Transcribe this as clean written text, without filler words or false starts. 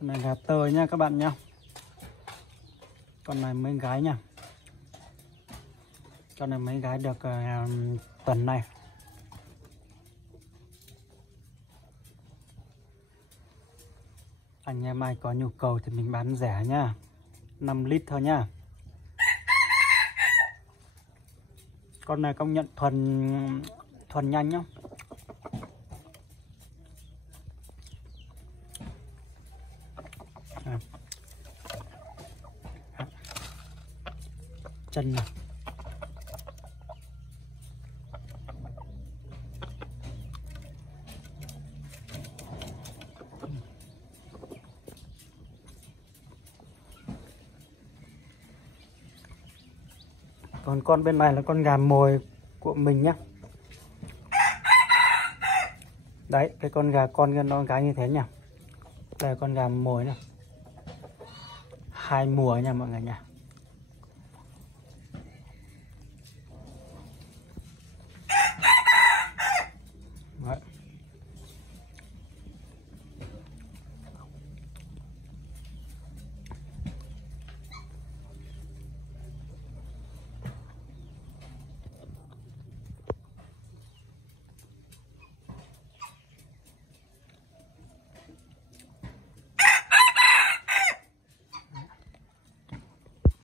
Con này gà tơi nha các bạn nhá. Con này mấy gái nha. Con này mấy gái được tuần này. Anh em ai có nhu cầu thì mình bán rẻ nha. 5 lít thôi nha. Con này công nhận thuần nhanh nhá. Chân này. Còn con bên này là con gà mồi của mình nhá. Đấy, cái con gà con nó gái như thế nhá. Đây là con gà mồi nè. 2 mùa nha mọi người nha.